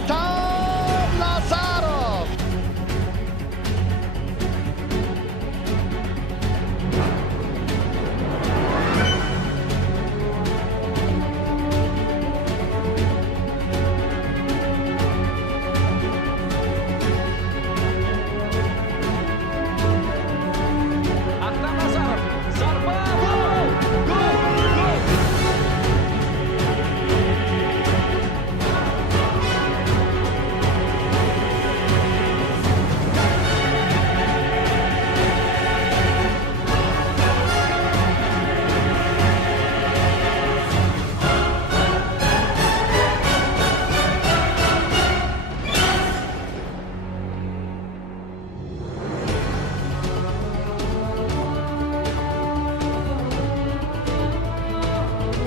احتام نظرov.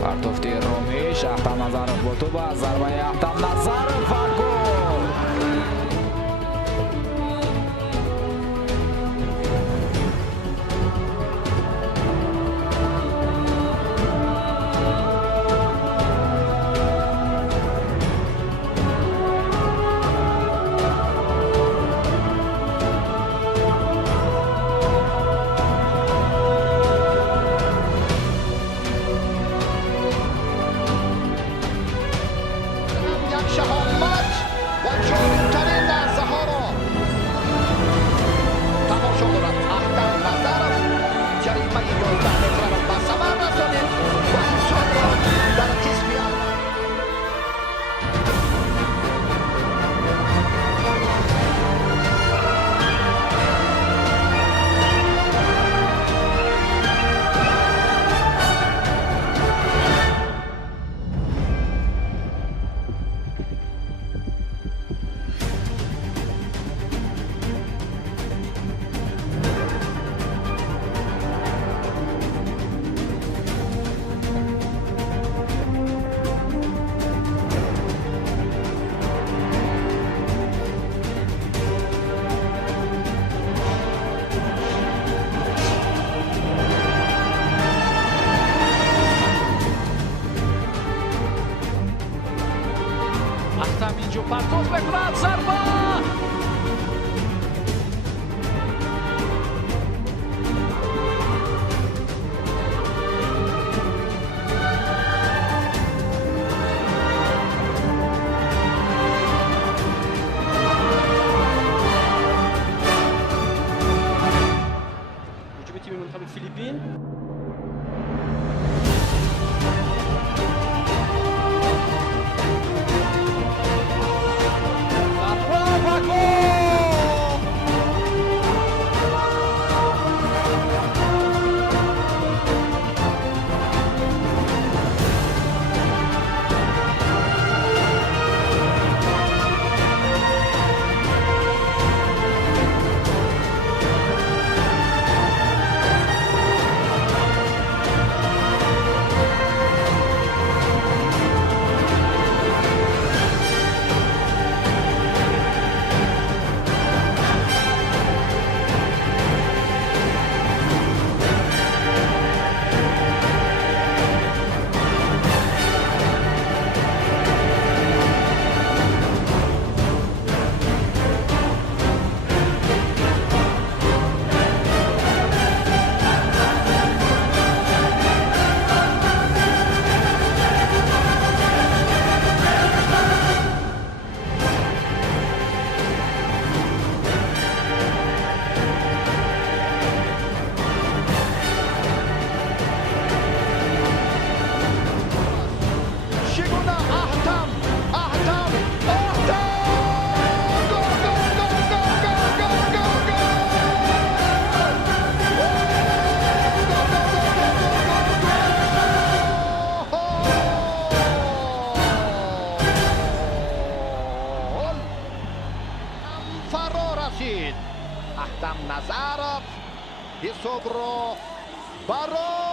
پرتافتی رومیش، احتام نظرov با توپ و ضربه احتام نظرov و گل. شهامت و جالبترین لحظه ها را تماشا دارد. احتام نظرov جریمه 11 متر را به ثمر رسانید و این سوال را در تیزبیان احتام اینجا پرتاب میکند، ضربه هجوم تیم منتخب فیلیپین. احتام نظرov حساب را برای